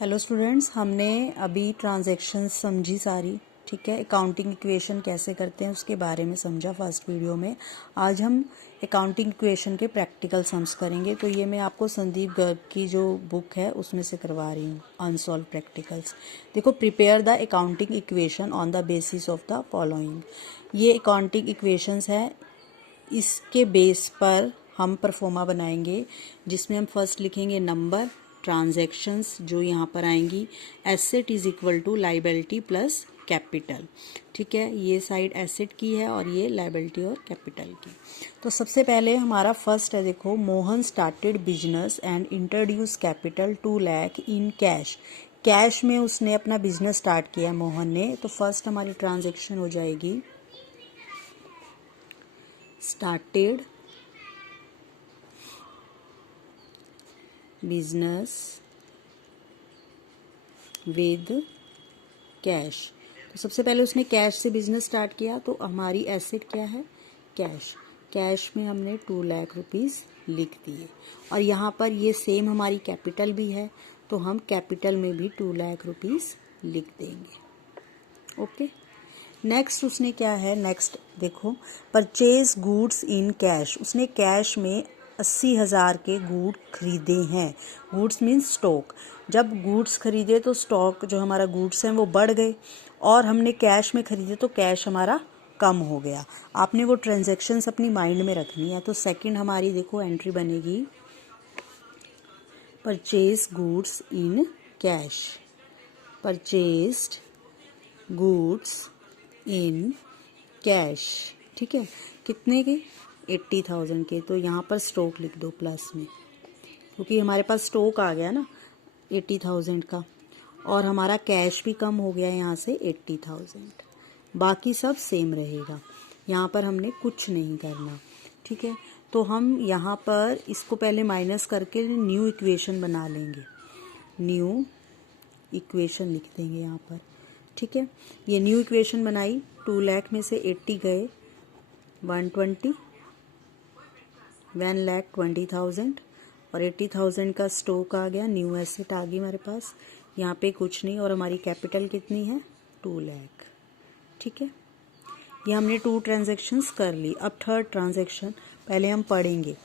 Hello students, हमने अभी transactions समझी सारी। ठीक है, अकाउंटिंग इक्वेशन कैसे करते हैं उसके बारे में समझा फर्स्ट वीडियो में। आज हम अकाउंटिंग इक्वेशन के प्रैक्टिकल सम्स करेंगे। तो ये मैं आपको संदीप गर्ग की जो बुक है उसमें से करवा रही हूँ, अनसॉल्व प्रैक्टिकल्स। देखो, prepare the accounting equation on the basis of the following. ये अकाउंटिंग इक्वेशंस है, इसके बेस पर हम परफॉर्मा बनाएंगे, जिसमें हम फर्स्ट लिखेंगे नंबर, ट्रांजैक्शंस जो यहाँ पर आएंगी, asset is equal to liability plus capital. ठीक है, ये साइड एसेट की है और ये लाइबिलिटी और कैपिटल की। तो सबसे पहले हमारा फर्स्ट है, देखो, Mohan started business and introduce capital 2 lakh in cash. Cash में उसने अपना बिजनेस स्टार्ट किया मोहन ने। तो फर्स्ट हमारी ट्रांजैक्शन हो जाएगी स्टार्टेड बिजनेस विद कैश। तो सबसे पहले उसने कैश से बिजनेस स्टार्ट किया, तो हमारी एसेट क्या है? कैश। कैश में हमने 2 लाख रुपीस लिख दिए और यहाँ पर ये सेम हमारी कैपिटल भी है, तो हम कैपिटल में भी 2 लाख रुपीस लिख देंगे। ओके, नेक्स्ट उसने क्या है, नेक्स्ट देखो, परचेज गुड्स इन कैश। उसने कैश में 80,000 के गुड खरीदे हैं। Goods means stock. जब गुड्स खरीदे तो स्टॉक जो हमारा गुड्स हैं वो बढ़ गए, और हमने कैश में खरीदे तो कैश हमारा कम हो गया। आपने वो ट्रांजैक्शंस अपनी माइंड में रखनी है। तो सेकंड हमारी देखो एंट्री बनेगी purchase goods in cash. Purchased goods in cash. ठीक है, कितने के? 80,000 के। तो यहाँ पर स्टॉक लिख दो प्लस में, क्योंकि हमारे पास स्टॉक आ गया ना 80,000 का, और हमारा कैश भी कम हो गया यहाँ से 80,000। बाकी सब सेम रहेगा, यहाँ पर हमने कुछ नहीं करना। ठीक है, तो हम यहाँ पर इसको पहले माइनस करके न्यू इक्वेशन बना लेंगे। न्यू इक्वेशन लिख देंगे यहाँ पर। ठीक है, ये न्यू इक्वेशन बनाई। 2 लाख में से 80 गए, 120, 1,20,000 और 80,000 का स्टॉक आ गया, न्यू एसेट आ गई हमारे पास। यहाँ पे कुछ नहीं, और हमारी कैपिटल कितनी है? 2 लाख। ठीक है, ये हमने 2 ट्रांजैक्शंस कर ली। अब थर्ड ट्रांजैक्शन पहले हम पढ़ेंगे।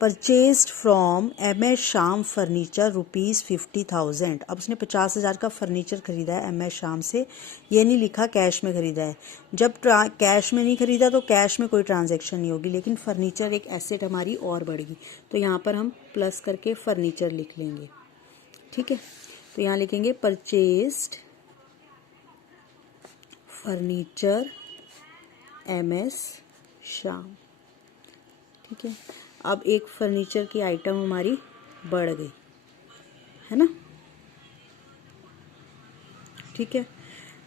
परचेज्ड फ्रॉम MS शाम फर्नीचर ₹50,000। अब उसने 50,000 का फर्नीचर खरीदा है MS शाम से। ये नहीं लिखा कैश में खरीदा है। जब कैश में नहीं खरीदा तो कैश में कोई ट्रांजैक्शन नहीं होगी, लेकिन फर्नीचर एक एसेट हमारी और बढ़ेगी, तो यहाँ पर हम प्लस करके फर्नीचर लिख लेंगे। ठीक है, तो यहाँ लिखेंगे परचेज्ड फर्नीचर MS शाम। ठीक है, अब एक फर्नीचर की आइटम हमारी बढ़ गई है ना। ठीक है,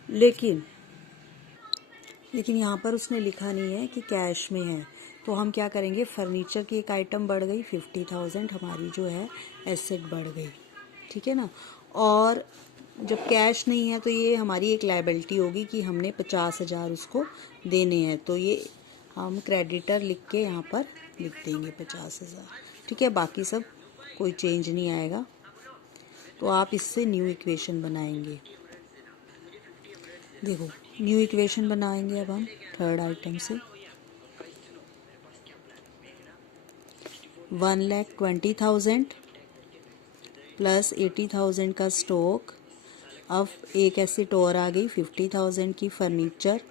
लेकिन यहाँ पर उसने लिखा नहीं है कि कैश में है। तो हम क्या करेंगे, फर्नीचर की एक आइटम बढ़ गई, 50,000 हमारी जो है एसेट बढ़ गई। ठीक है ना, और जब कैश नहीं है तो ये हमारी एक लायबिलिटी होगी कि हमने 50,000 उसको देने हैं, तो ये हम क्रेडिटर लिख के यहाँ पर लिख देंगे 50,000। ठीक है, बाकी सब कोई चेंज नहीं आएगा। तो आप इससे न्यू इक्वेशन बनाएंगे। देखो, न्यू इक्वेशन बनाएंगे अब हम थर्ड आइटम से। 1,20,000 प्लस 80,000 का स्टॉक। अब एक एसेट और आ गई 50,000 की फर्नीचर,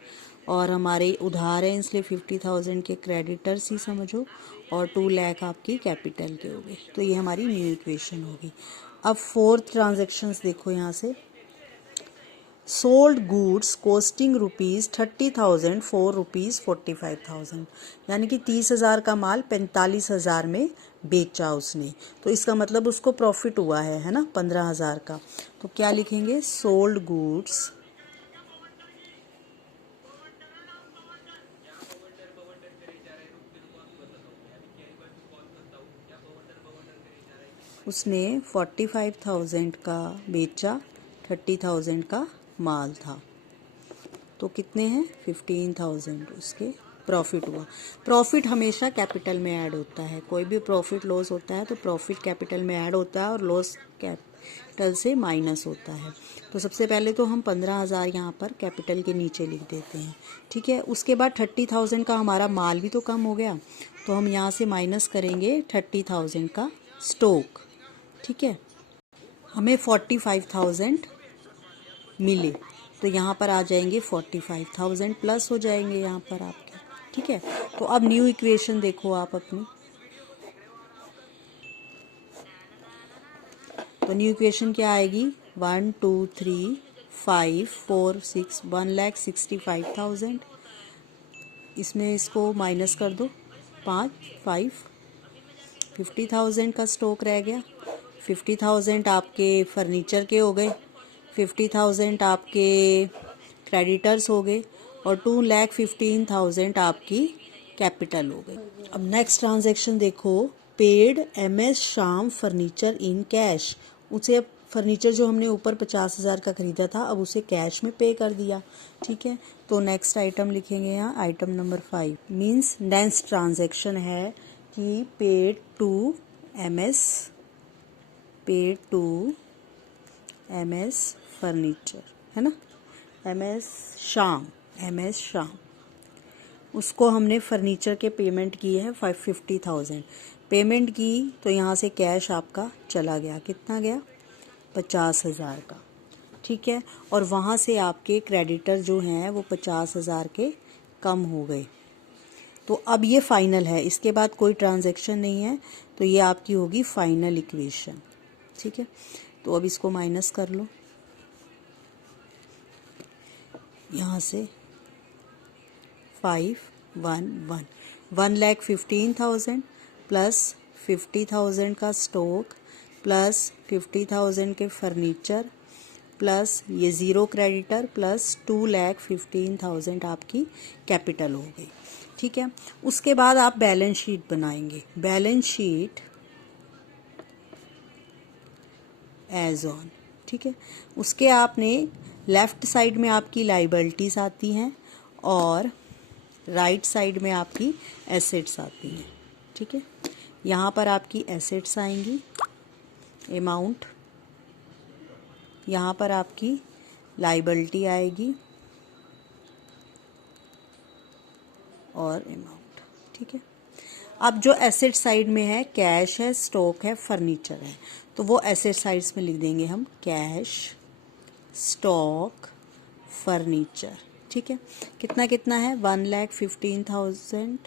और हमारे उधार हैं इसलिए 50,000 के क्रेडिटर्स ही समझो, और 2 लाख आपकी कैपिटल के हो गए। तो ये हमारी न्यू इक्वेशन होगी। अब फोर्थ ट्रांजैक्शंस देखो यहाँ से। Sold goods costing ₹30,000 for ₹45,000। यानी कि 30,000 का माल 45,000 में बेचा उसने, तो इसका मतलब उसको प्रॉफिट हुआ है ना, 15,000 का। तो क्या लिखेंगे, सोल्ड गुड्स उसने 45,000 का बेचा, 30,000 का माल था, तो कितने हैं? 15,000 उसके प्रॉफिट हुआ। प्रॉफिट हमेशा कैपिटल में ऐड होता है, कोई भी प्रॉफिट लॉस होता है तो प्रॉफिट कैपिटल में ऐड होता है और लॉस कैपिटल से माइनस होता है। तो सबसे पहले तो हम 15,000 यहाँ पर कैपिटल के नीचे लिख देते हैं, ठीक है। उसके बाद 30,000 का हमारा माल भी तो कम हो गया, तो हम यहाँ से माइनस करेंगे 30,000 का स्टॉक, ठीक है। हमें 45,000 मिले तो यहाँ पर आ जाएंगे 45,000 प्लस हो जाएंगे यहाँ पर आपके, ठीक है। तो अब न्यू इक्वेशन देखो आप अपनी, तो न्यू इक्वेशन क्या आएगी, 1 2 3 5 4 6 1,65,000। इसमें इसको माइनस कर दो, 5 50,000 का स्टॉक रह गया। 50,000 आपके फर्नीचर के हो गए, 50,000 आपके क्रेडिटर्स हो गए और 2,15,000 आपकी कैपिटल हो गई। अब नेक्स्ट ट्रांजैक्शन देखो, paid MS Shyam furniture in cash. उसे फर्नीचर जो हमने ऊपर 50,000 का खरीदा था अब उसे कैश में पे कर दिया, ठीक है। तो नेक्स्ट आइटम लिखेंगे यहाँ, item number 5 means next transaction है कि पेड टू MS फर्नीचर, है ना, MS श्याम, उसको हमने फर्नीचर के पेमेंट की है 50,000 पेमेंट की, तो यहाँ से कैश आपका चला गया, कितना गया, 50,000 का, ठीक है। और वहाँ से आपके क्रेडिटर जो हैं वो 50,000 के कम हो गए। तो अब ये फाइनल है, इसके बाद कोई ट्रांजैक्शन नहीं है, तो ये आपकी होगी फाइनल इक्वेशन, ठीक है। तो अब इसको माइनस कर लो यहाँ से, 1,15,000 प्लस 50,000 का स्टॉक प्लस 50,000 के फर्नीचर प्लस ये ज़ीरो क्रेडिटर प्लस 2,15,000 आपकी कैपिटल हो गई, ठीक है। उसके बाद आप बैलेंस शीट बनाएंगे, बैलेंस शीट एज ऑन, ठीक है। उसके आपने लेफ्ट साइड में आपकी लाइबिलिटीज आती हैं और राइट साइड में आपकी एसेट्स आती हैं, ठीक है। यहाँ पर आपकी एसेट्स आएंगी, अमाउंट, यहाँ पर आपकी लाइबिलिटी आएगी और अमाउंट, ठीक है। अब जो एसेट साइड में है, कैश है, स्टॉक है, फर्नीचर है, तो वो एसेट साइड्स में लिख देंगे हम, कैश, स्टॉक, फर्नीचर, ठीक है। कितना कितना है, 1,15,000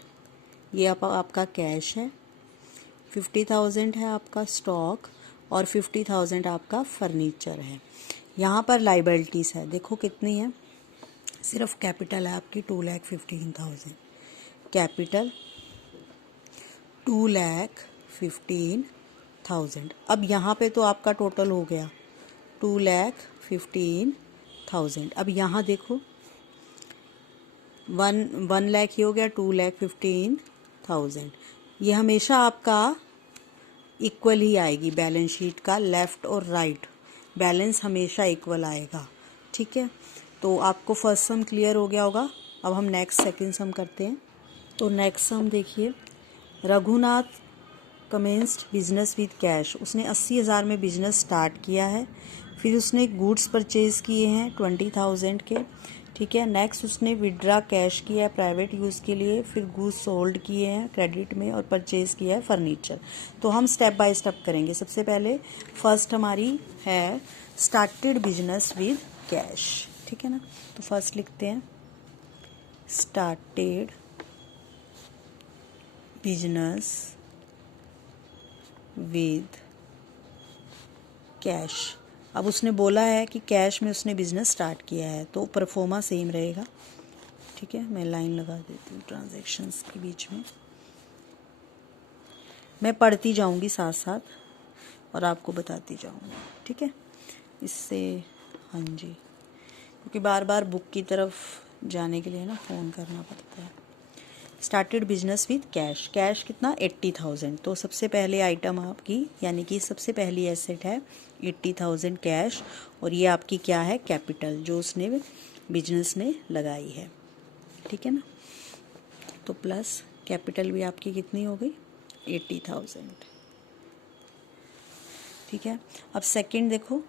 ये आपका कैश है, 50,000 है आपका स्टॉक और 50,000 आपका फर्नीचर है। यहाँ पर लाइबिलिटीज़ है, देखो कितनी है, सिर्फ कैपिटल है आपकी 2,15,000, कैपिटल 2,15,000। अब यहाँ पे तो आपका टोटल हो गया 2,15,000। अब यहाँ देखो 1 लाख ही हो गया, 2,15,000। ये हमेशा आपका इक्वल ही आएगी, बैलेंस शीट का लेफ़्ट और राइट बैलेंस हमेशा इक्वल आएगा, ठीक है। तो आपको फर्स्ट सम क्लियर हो गया होगा। अब हम नेक्स्ट सेकंड सम करते हैं। तो नेक्स्ट सम देखिए, Raghunath commenced business with cash. उसने 80,000 में बिजनेस स्टार्ट किया है, फिर उसने गुड्स परचेज़ किए हैं 20,000 के, ठीक है। नेक्स्ट उसने विड्रा कैश किया है प्राइवेट यूज़ के लिए, फिर गुड्स सोल्ड किए हैं क्रेडिट में और परचेज़ किया है फर्नीचर। तो हम स्टेप बाय स्टेप करेंगे। सबसे पहले फर्स्ट हमारी है स्टार्टेड बिजनेस विद कैश, ठीक है ना। तो फर्स्ट लिखते हैं स्टार्टेड बिजनेस विद कैश। अब उसने बोला है कि कैश में उसने बिज़नेस स्टार्ट किया है, तो परफॉर्मा सेम रहेगा, ठीक है। मैं लाइन लगा देती हूँ ट्रांजैक्शंस के बीच में, मैं पढ़ती जाऊँगी साथ साथ और आपको बताती जाऊँगी, ठीक है। इससे हाँ जी, क्योंकि बार बार बुक की तरफ जाने के लिए ना फ़ोन करना पड़ता है। Started business with cash, cash कितना 80,000। तो सबसे पहले आइटम आपकी यानी कि सबसे पहली एसेट है 80,000 कैश, और ये आपकी क्या है, कैपिटल जो उसने बिजनेस में लगाई है, ठीक है ना। तो प्लस कैपिटल भी आपकी कितनी हो गई 80,000। ठीक है, अब सेकंड देखो,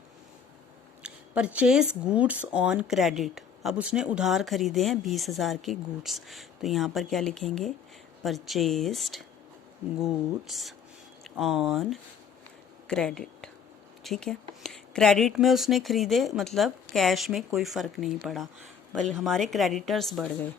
परचेज गुड्स ऑन क्रेडिट। अब उसने उधार खरीदे हैं 20,000 के गुड्स, तो यहाँ पर क्या लिखेंगे, परचेज्ड गुड्स ऑन क्रेडिट। ठीक है, क्रेडिट में उसने खरीदे, मतलब कैश में कोई फ़र्क नहीं पड़ा, बल्कि हमारे क्रेडिटर्स बढ़ गए।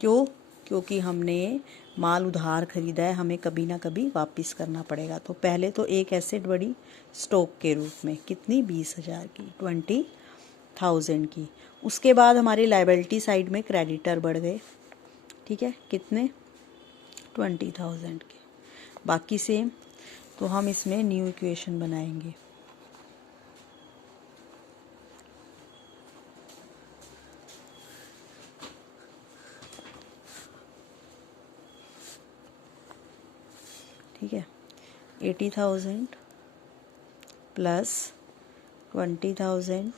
क्यों? क्योंकि हमने माल उधार खरीदा है, हमें कभी ना कभी वापस करना पड़ेगा। तो पहले तो एक एसेट बढ़ी स्टॉक के रूप में, कितनी, 20,000 की, 20,000 की। उसके बाद हमारी लायबिलिटी साइड में क्रेडिटर बढ़ गए। ठीक है, कितने, 20,000 के, बाकी सेम। तो हम इसमें न्यू इक्वेशन बनाएंगे। ठीक है, 80,000 प्लस 20,000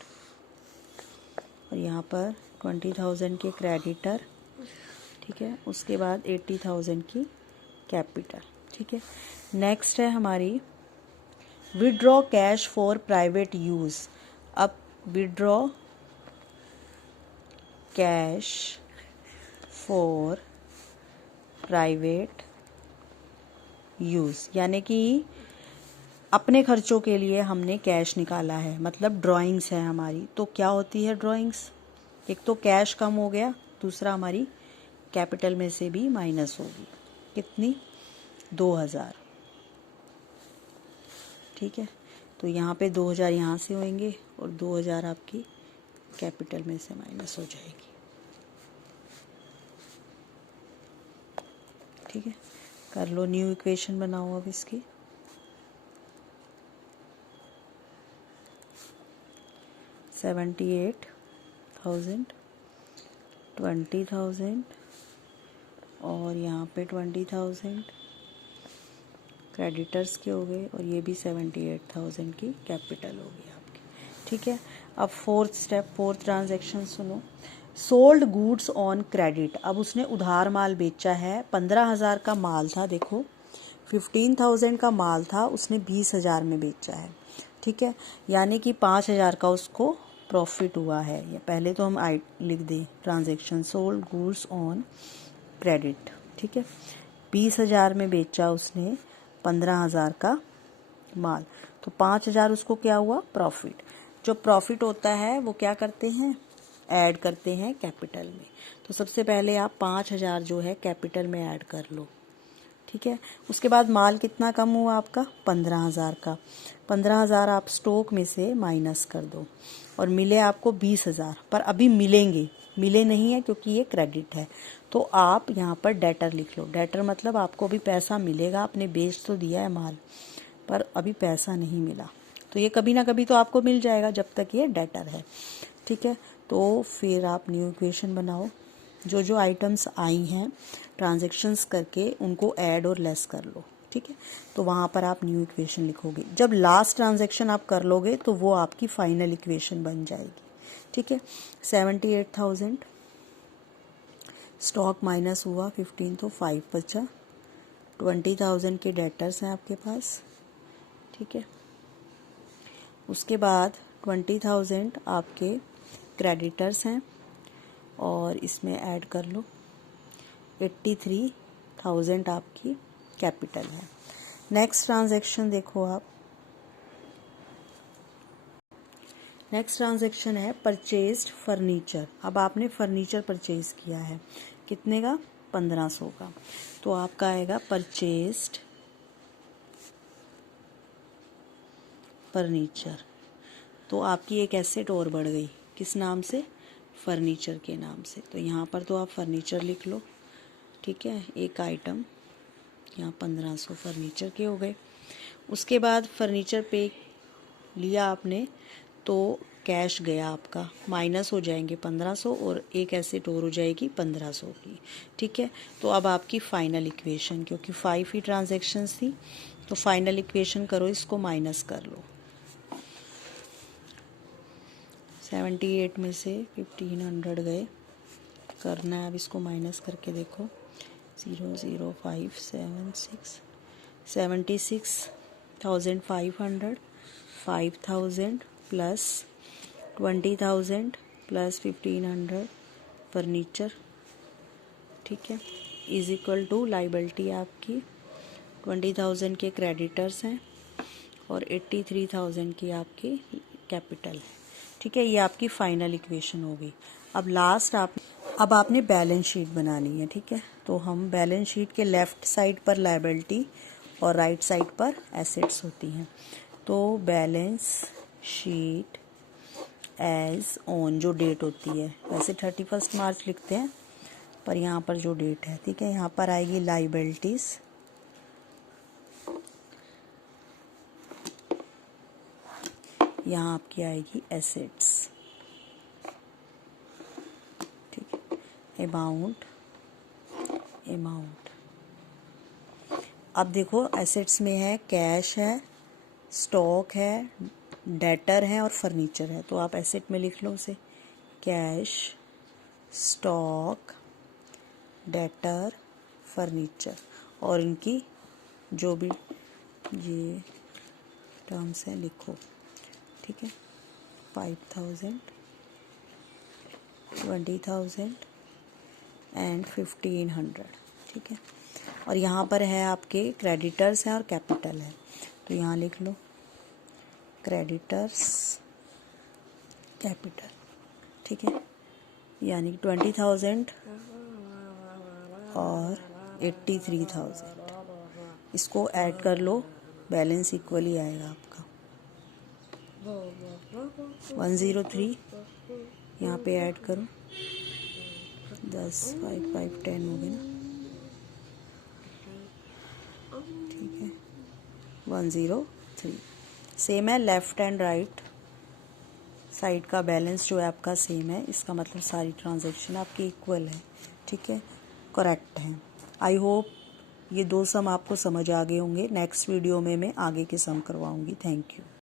और यहाँ पर 20,000 के क्रेडिटर। ठीक है, उसके बाद 80,000 की कैपिटल। ठीक है, नेक्स्ट है हमारी withdraw cash for private use. अब withdraw cash for private use, यानी कि अपने खर्चों के लिए हमने कैश निकाला है, मतलब ड्राइंग्स है हमारी। तो क्या होती है ड्राइंग्स, एक तो कैश कम हो गया, दूसरा हमारी कैपिटल में से भी माइनस होगी, कितनी, 2,000। ठीक है, तो यहाँ पे 2,000 यहाँ से होंगे और 2,000 आपकी कैपिटल में से माइनस हो जाएगी। ठीक है, कर लो, न्यू इक्वेशन बनाओ अब इसकी। $78,000, 20,000 और यहाँ पे 20,000 क्रेडिटर्स के हो गए, और ये भी 78,000 की कैपिटल हो गई आपकी। ठीक है, अब फोर्थ स्टेप, फोर्थ ट्रांजैक्शन सुनो, सोल्ड गुड्स ऑन क्रेडिट। अब उसने उधार माल बेचा है, 15,000 का माल था, देखो 15,000 का माल था, उसने 20,000 में बेचा है। ठीक है, यानी कि 5,000 का उसको प्रॉफिट हुआ है। या पहले तो हम लिख दें transaction, sold goods on credit. ठीक है, 20,000 में बेचा उसने 15,000 का माल, तो 5,000 उसको क्या हुआ, प्रॉफिट। जो प्रॉफिट होता है वो क्या करते हैं, ऐड करते हैं कैपिटल में। तो सबसे पहले आप 5,000 जो है कैपिटल में ऐड कर लो। ठीक है, उसके बाद माल कितना कम हुआ आपका, 15,000 का। 15,000 आप स्टॉक में से माइनस कर दो और मिले आपको 20,000, पर अभी मिलेंगे, मिले नहीं है क्योंकि ये क्रेडिट है। तो आप यहाँ पर डेटर लिख लो। डेटर मतलब आपको अभी पैसा मिलेगा, आपने बेच तो दिया है माल, पर अभी पैसा नहीं मिला। तो ये कभी ना कभी तो आपको मिल जाएगा जब तक ये डेटर है। ठीक है, तो फिर आप न्यू इक्वेशन बनाओ। जो जो आइटम्स आई हैं ट्रांजैक्शंस करके, उनको ऐड और लेस कर लो। ठीक है, तो वहाँ पर आप न्यू इक्वेशन लिखोगे। जब लास्ट ट्रांजैक्शन आप कर लोगे तो वो आपकी फाइनल इक्वेशन बन जाएगी। ठीक है, 78,000 स्टॉक माइनस हुआ 15, तो 5 बचा। 20,000 के डेटर्स हैं आपके पास। ठीक है, उसके बाद 20,000 आपके क्रेडिटर्स हैं और इसमें ऐड कर लो 83,000 आपकी कैपिटल है। नेक्स्ट ट्रांजैक्शन देखो आप, नेक्स्ट ट्रांजैक्शन है परचेज्ड फर्नीचर। अब आपने फर्नीचर परचेज किया है, कितने का, 1,500 का। तो आपका आएगा परचेज्ड फर्नीचर। तो आपकी एक एसेट और बढ़ गई, किस नाम से, फर्नीचर के नाम से। तो यहाँ पर तो आप फर्नीचर लिख लो। ठीक है, एक आइटम यहाँ 1,500 फर्नीचर के हो गए। उसके बाद फर्नीचर पे लिया आपने तो कैश गया आपका, माइनस हो जाएंगे 1,500 और एक एसेट और हो जाएगी 1,500 की। ठीक है, तो अब आपकी फाइनल इक्वेशन, क्योंकि 5 ही ट्रांजैक्शंस थी, तो फाइनल इक्वेशन करो, इसको माइनस कर लो। 78 में से 1,500 गए, करना है अब इसको माइनस करके देखो, 00576 76,500 5,000 प्लस 20,000 प्लस 1,500 फर्नीचर, ठीक है, इज इक्वल टू लाइबिलिटी आपकी 20,000 के क्रेडिटर्स हैं और 83,000 की आपकी कैपिटल है, ठीक है। ये आपकी फाइनल इक्वेशन होगी। अब आपने बैलेंस शीट बनानी है, ठीक है। तो हम बैलेंस शीट के लेफ्ट साइड पर लायबिलिटी और राइट साइड पर एसेट्स होती हैं। तो बैलेंस शीट एज ऑन जो डेट होती है, वैसे 31 मार्च लिखते हैं पर यहाँ पर जो डेट है, ठीक है, यहाँ पर आएगी लाइबिलिटीज, यहाँ आपकी आएगी एसेट्स, ठीक है, अमाउंट। अब देखो एसेट्स में है कैश है, स्टॉक है, डेटर है और फर्नीचर है। तो आप एसेट में लिख लो उसे कैश, स्टॉक, डेटर, फर्नीचर और इनकी जो भी ये टर्म्स हैं लिखो, ठीक है। 5,000 20,000 एंड 1,500, ठीक है। और यहाँ पर है आपके क्रेडिटर्स हैं और कैपिटल है, तो यहाँ लिख लो क्रेडिटर्स कैपिटल, ठीक है, यानी 20,000 और 83,000, इसको ऐड कर लो, बैलेंस इक्वली आएगा आपका 103, यहाँ पे ऐड करो 10 5 5 10 हो गए ना, ठीक है, 103। सेम है, लेफ्ट एंड राइट साइड का बैलेंस जो है आपका सेम है, इसका मतलब सारी ट्रांजैक्शन आपकी इक्वल है, ठीक है, करेक्ट है। आई होप ये 2 सम आपको समझ आ गए होंगे। नेक्स्ट वीडियो में मैं आगे के सम करवाऊंगी। Thank you.